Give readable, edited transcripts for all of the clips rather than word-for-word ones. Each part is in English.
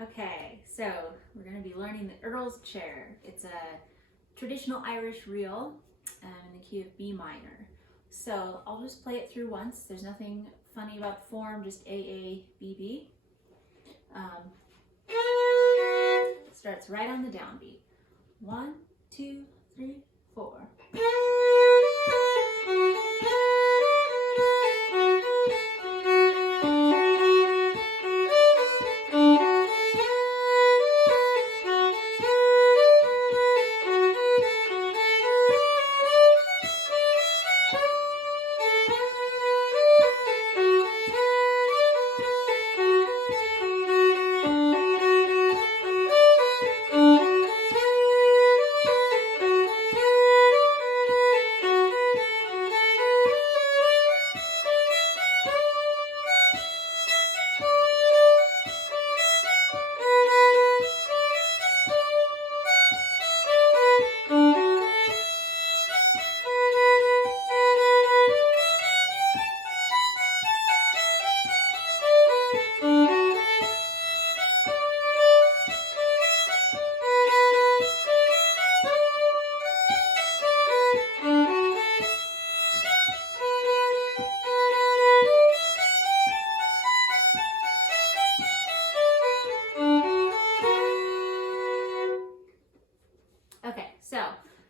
Okay, so we're going to be learning the Earl's chair. It's a traditional Irish reel in the key of B minor. So I'll just play it through once. There's nothing funny about the form, just A, A, B, B. Starts right on the downbeat. 1, 2, 3, 4. Okay, so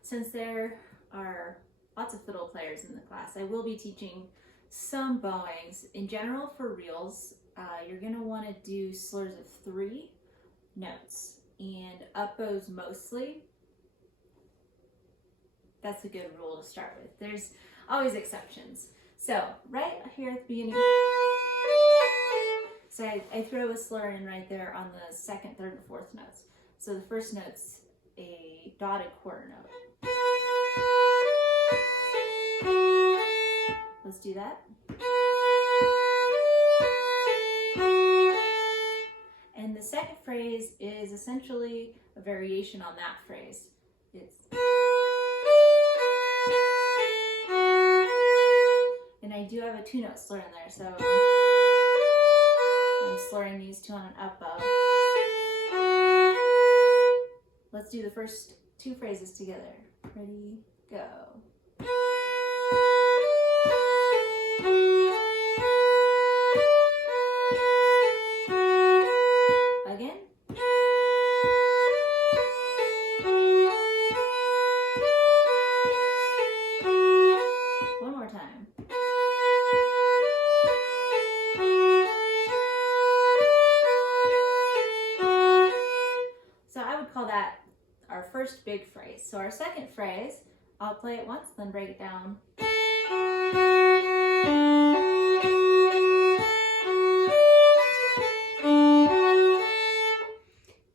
since there are lots of fiddle players in the class, I will be teaching some bowings. In general, for reels, you're going to want to do slurs of 3 notes, and up bows mostly. That's a good rule to start with. There's always exceptions. So right here at the beginning, so I throw a slur in right there on the 2nd, 3rd, and 4th notes. So the first note's a dotted quarter note. Let's do that. And the second phrase is essentially a variation on that phrase. It's and I do have a 2-note slur in there, so I'm slurring these 2 on an up bow. Let's do the first 2 phrases together. Ready, go. Again. One more time. So I would call that our first big phrase. So our second phrase, I'll play it once, then break it down.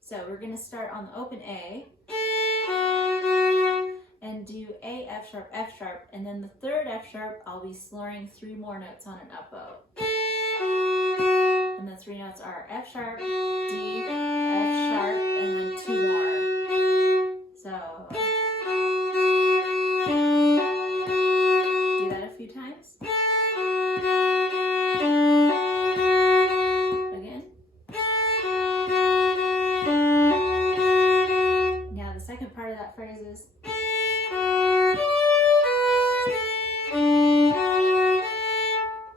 So we're going to start on the open A and do A, F sharp, and then the 3rd F sharp, I'll be slurring 3 more notes on an up bow. And the 3 notes are F sharp, D, F sharp, and then 2 more. So do that a few times. Again. Now the second part of that phrase is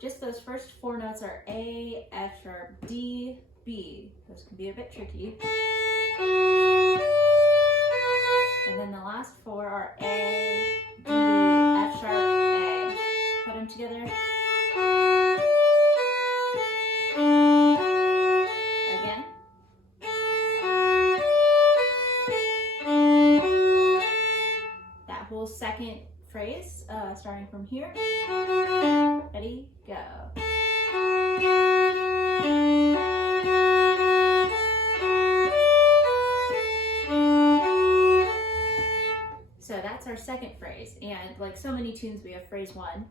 just those first 4 notes are A, F sharp, D, B. Those can be a bit tricky. And then the last 4 are A, D, F sharp, A. Put them together. Again. That whole second phrase, starting from here. Ready, go. So that's our second phrase, and like so many tunes, we have phrase 1,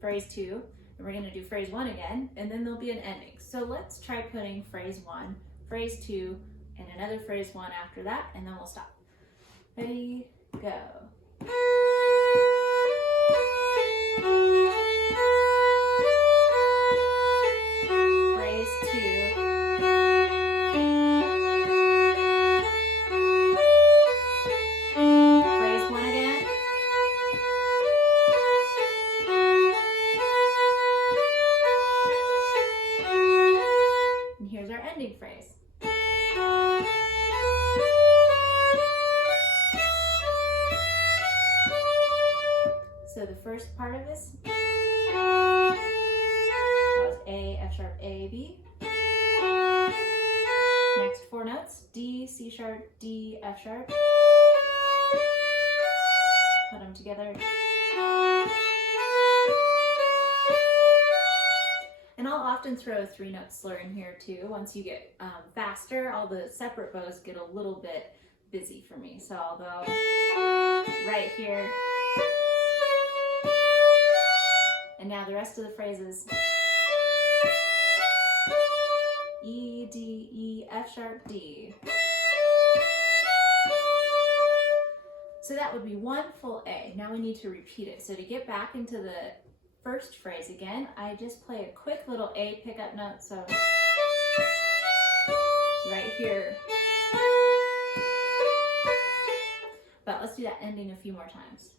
phrase 2, and we're going to do phrase 1 again, and then there'll be an ending. So let's try putting phrase 1, phrase 2, and another phrase 1 after that, and then we'll stop. Ready, go. Phrase 2. So the first part of this, that was A, F sharp, A, B. Next four notes, D, C sharp, D, F sharp. Put them together. And I'll often throw a three-note slur in here too. Once you get faster, all the separate bows get a little bit busy for me. So I'll go right here. And now the rest of the phrases. E, D, E, F sharp, D. So that would be one full A. Now we need to repeat it. So to get back into the first phrase again, I just play a quick little A pickup note. So right here. But let's do that ending a few more times.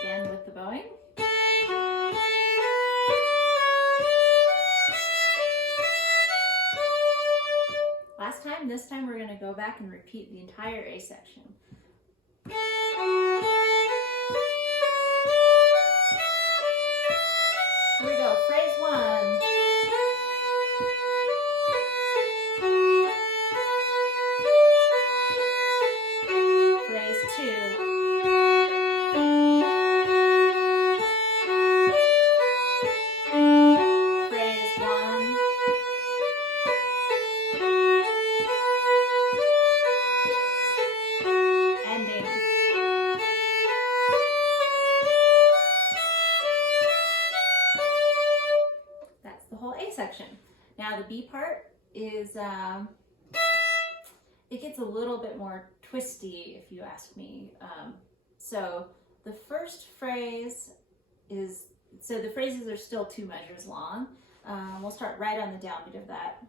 Again with the bowing. Last time, this time we're going to go back and repeat the entire A section. Here we go, phrase one. Phrase two. Section. Now the B part is, it gets a little bit more twisty if you ask me. So the first phrase is, so the phrases are still 2 measures long. We'll start right on the downbeat of that.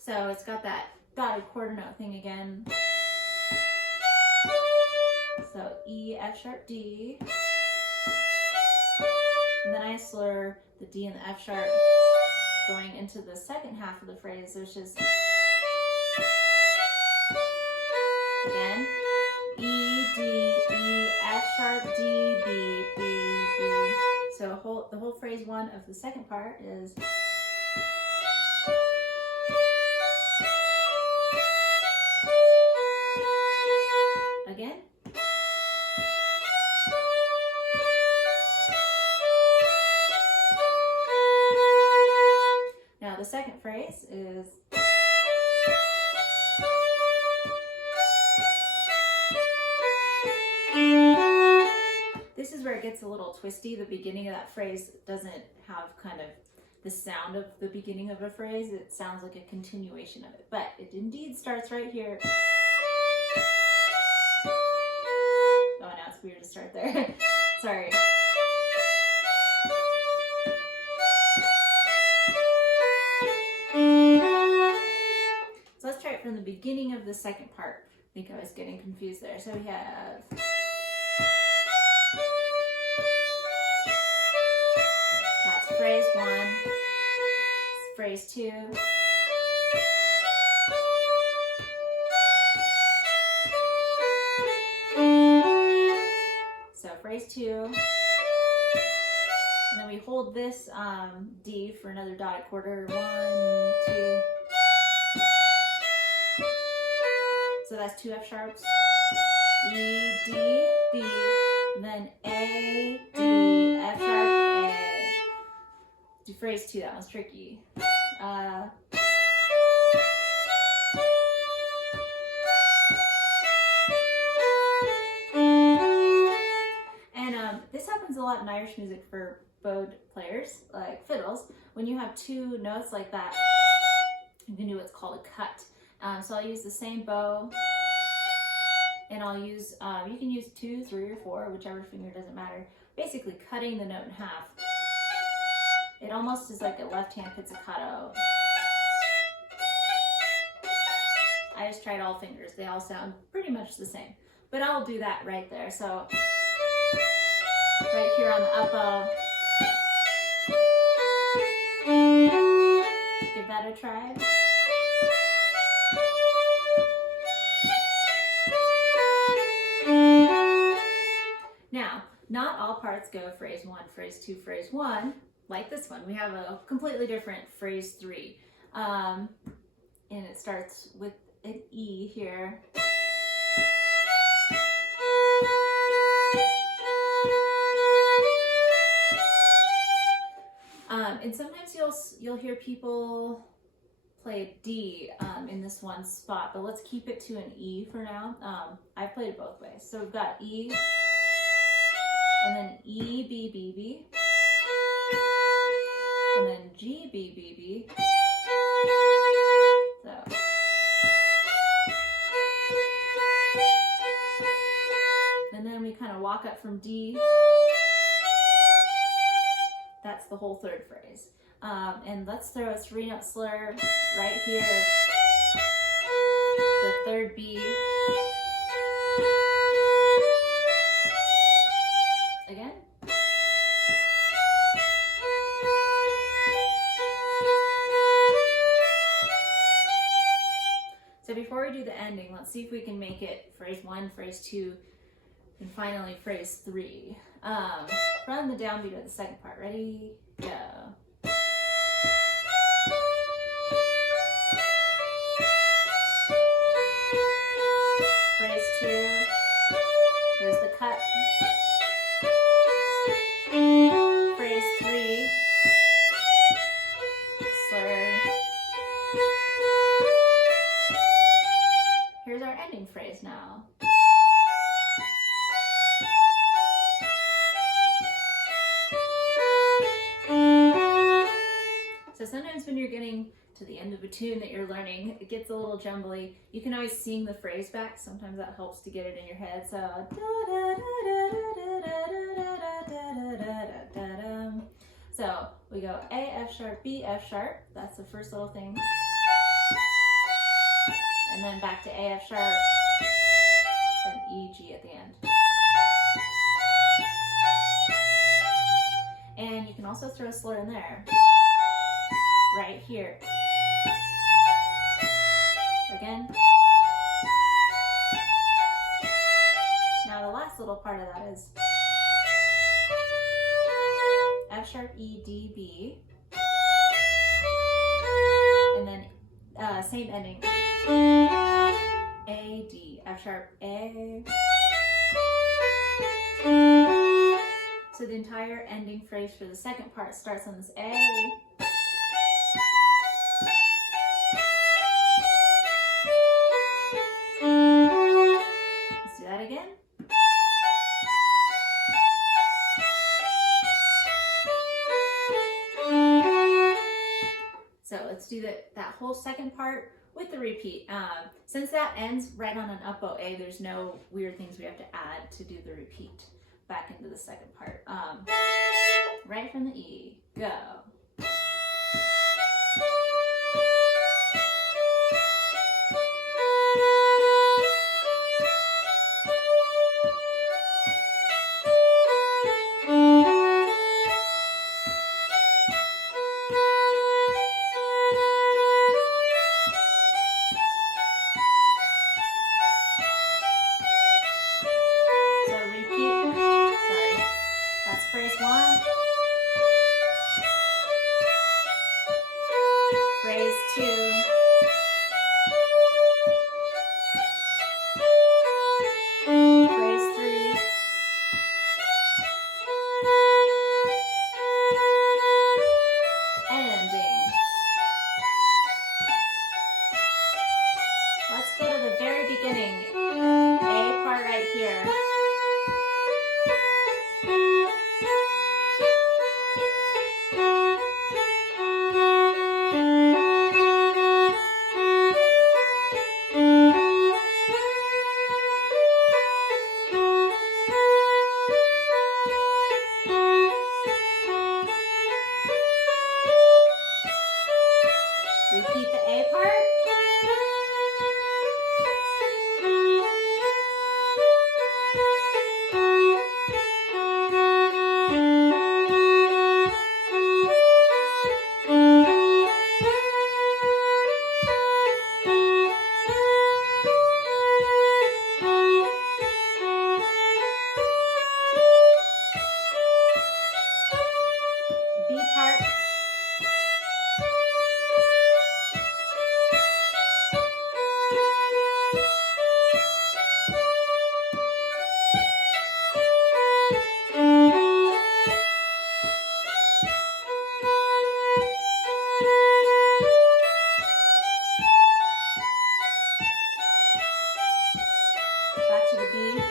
So it's got that dotted quarter note thing again. So E, F sharp, D. And then I slur the D and the F sharp going into the second half of the phrase. There's just, again, E, D, E, F sharp, D, B, B, B. So the whole phrase one of the second part is again. Now the second phrase is this is where it gets a little twisty. The beginning of that phrase doesn't have kind of the sound of the beginning of a phrase. It sounds like a continuation of it, but it indeed starts right here. Oh, now it's weird to start there. Sorry. So let's try it from the beginning of the second part. I think I was getting confused there. So we have that's phrase one, phrase two, so phrase two, and then we hold this D for another dotted quarter, 1, 2. So that's 2 F sharps, E, D, B, and then A, D, F sharp, A. Do phrase 2, that one's tricky. This happens a lot in Irish music for bowed players, like fiddles. When you have 2 notes like that, you can do what's called a cut. So I'll use the same bow, and I'll use, you can use 2, 3, or 4, whichever finger, doesn't matter. Basically cutting the note in half. It almost is like a left-hand pizzicato. I just tried all fingers. They all sound pretty much the same. But I'll do that right there. So right here on the up bow. Give that a try. Now, not all parts go phrase 1, phrase 2, phrase 1, like this one. We have a completely different phrase 3. And it starts with an E here. And sometimes you'll hear people play D in this one spot, but let's keep it to an E for now. I've played it both ways. So we've got E, and then E, B, B, B, and then G, B, B, B. So. And then we kind of walk up from D. That's the whole third phrase. And let's throw a 3-note slur right here. The third B. Again. So before we do the ending, let's see if we can make it phrase 1, phrase 2, and finally phrase 3. Run the downbeat of the second part. Ready? Go. Phrase 2. Here's the cut. Phrase 3. Slur. Here's our ending phrase now. So sometimes when you're getting to the end of a tune that you're learning, it gets a little jumbly. You can always sing the phrase back. Sometimes that helps to get it in your head. So we go A, F sharp, B, F sharp. That's the first little thing. And then back to A, F sharp, then E, G at the end. And you can also throw a slur in there. Right here. Again. Now the last little part of that is F sharp, E, D, B. And then same ending. A, D, F sharp, A. So the entire ending phrase for the second part starts on this A. Let's do that again. So let's do that whole second part with the repeat. Since that ends right on an up bow A, there's no weird things we have to add to do the repeat back into the second part. Right from the E, go. Phrase 1. back to the B.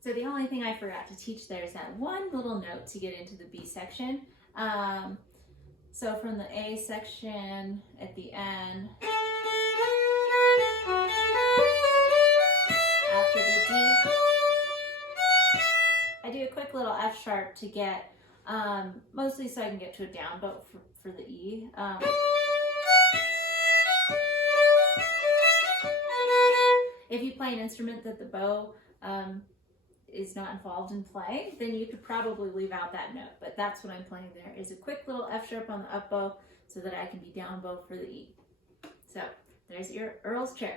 So the only thing I forgot to teach there is that one little note to get into the B section. So from the A section at the end, after the D, I do a quick little F sharp to get, mostly so I can get to a down bow for the E. If you play an instrument that the bow is not involved in playing, then you could probably leave out that note, but that's what I'm playing there, is a quick little F sharp on the up bow so that I can be down bow for the E. So there's your Earl's chair.